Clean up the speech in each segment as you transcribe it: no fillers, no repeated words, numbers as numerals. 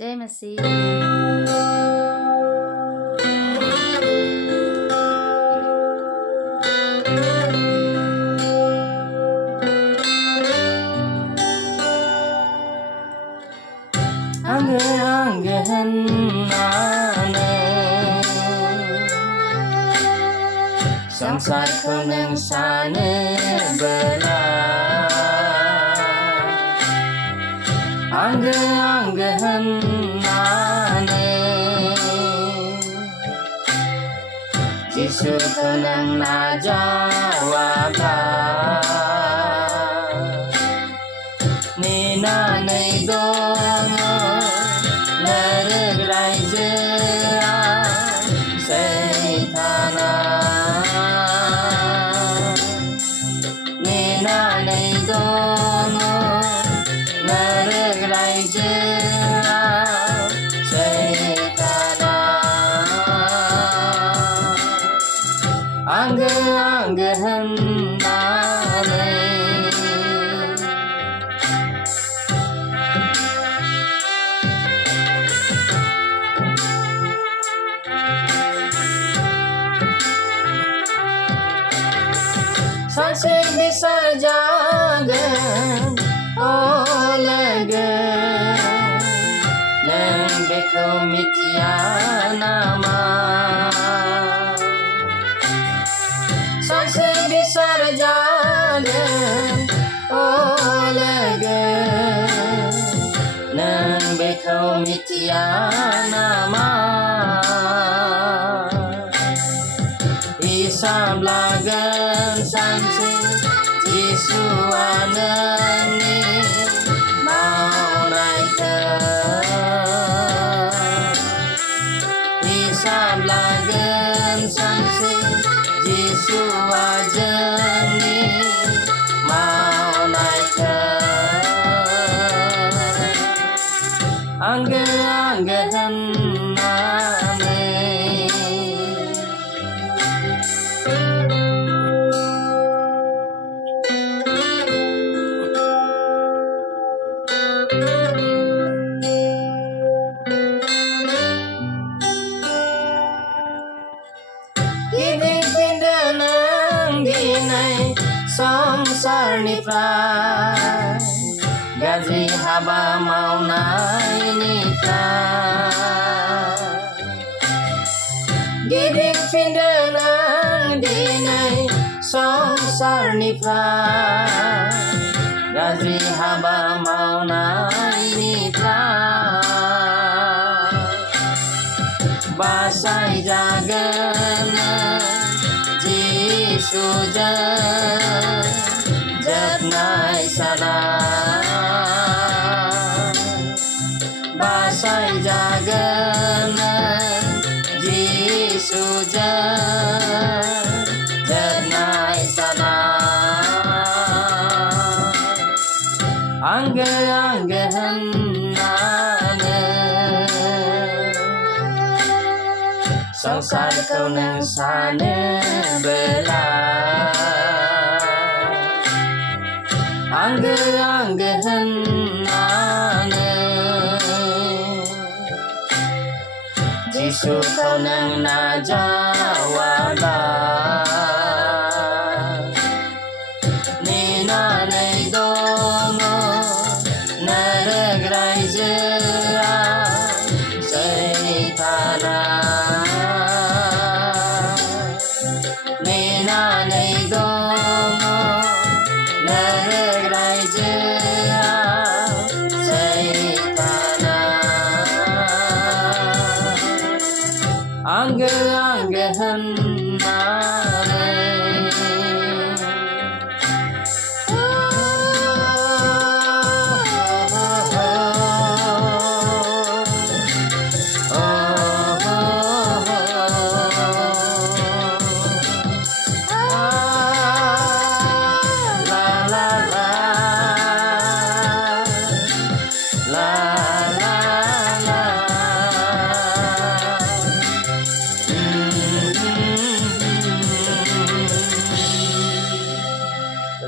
Terima kasih. Angge-anggehan ane Samsat ko ng sana bela Angge-anggehan ane Jisu ko ng najawaba Ni nanay doon Angge-anggehan ane Sansing bisa jagan olagan Nang beko mitya nama Sansing bisa jagan olagan Nang beko mitya nama Isam lagan sansing Jisuanani mau naikkan Isam lagan sansing Jisuanani mau naikkan Angge-anggehan ane Hidup pindanang dinay samsarnify Gazi haba mau nainify Hidup pindanang dinay samsarnify Gazi haba mau nainify Basay jagana Jisu jatnay sana Basay jagana Jisu jatnay sana Angge-anggehan ane Sangsar ko ng sana bela Angge-anggehan ane Jisu ko ng najawaba Ni nanay dono naragray jera Saitana Nanay domo naragray jera Saitana Angge-anggehan ane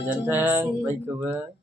Terima kasih. Baik,